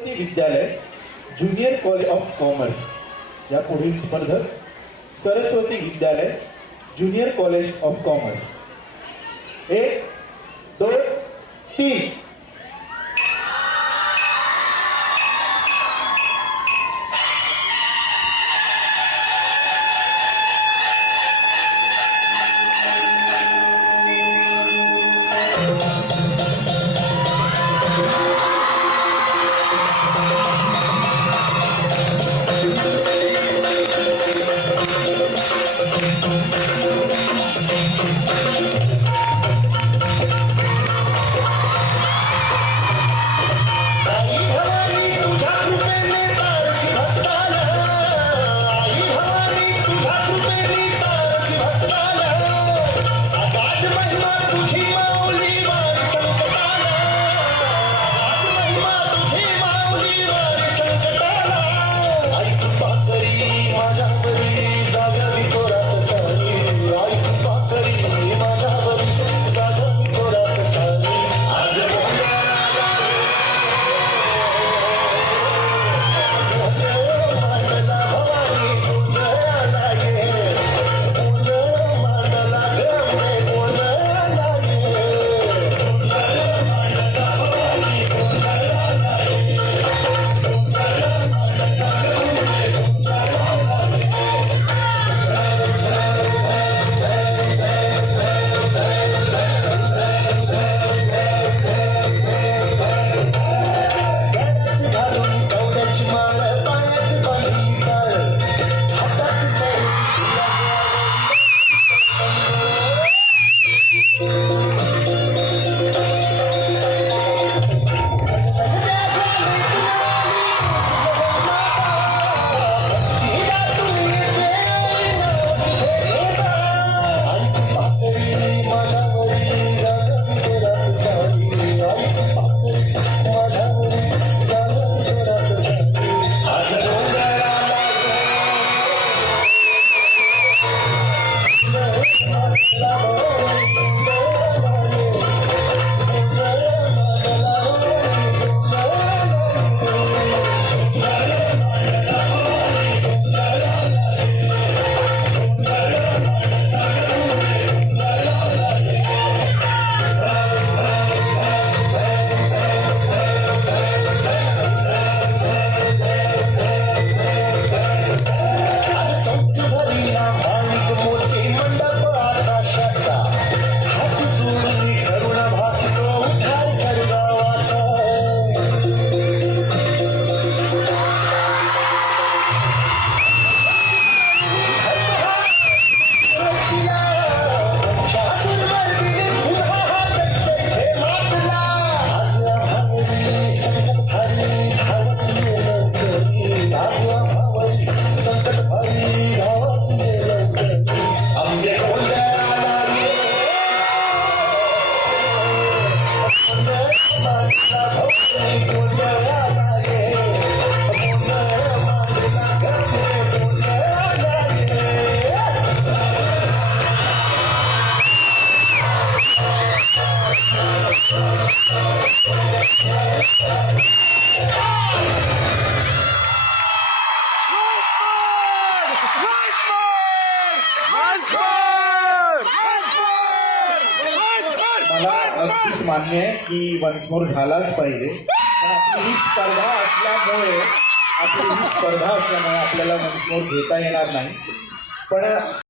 पत्नी विद्यालय? Junior college of commerce या पुढील स्पर्धक सरस्वती विद्यालय ज्युनियर कॉलेज ऑफ कॉमर्स एक दोन तीन. अगदीच मान्य आहे की वन्समोर झालाच पाहिजे पण आपली ही स्पर्धा असल्यामुळे आपली ही स्पर्धा असल्यामुळे आपल्याला वन्समोर घेता येणार नाही पण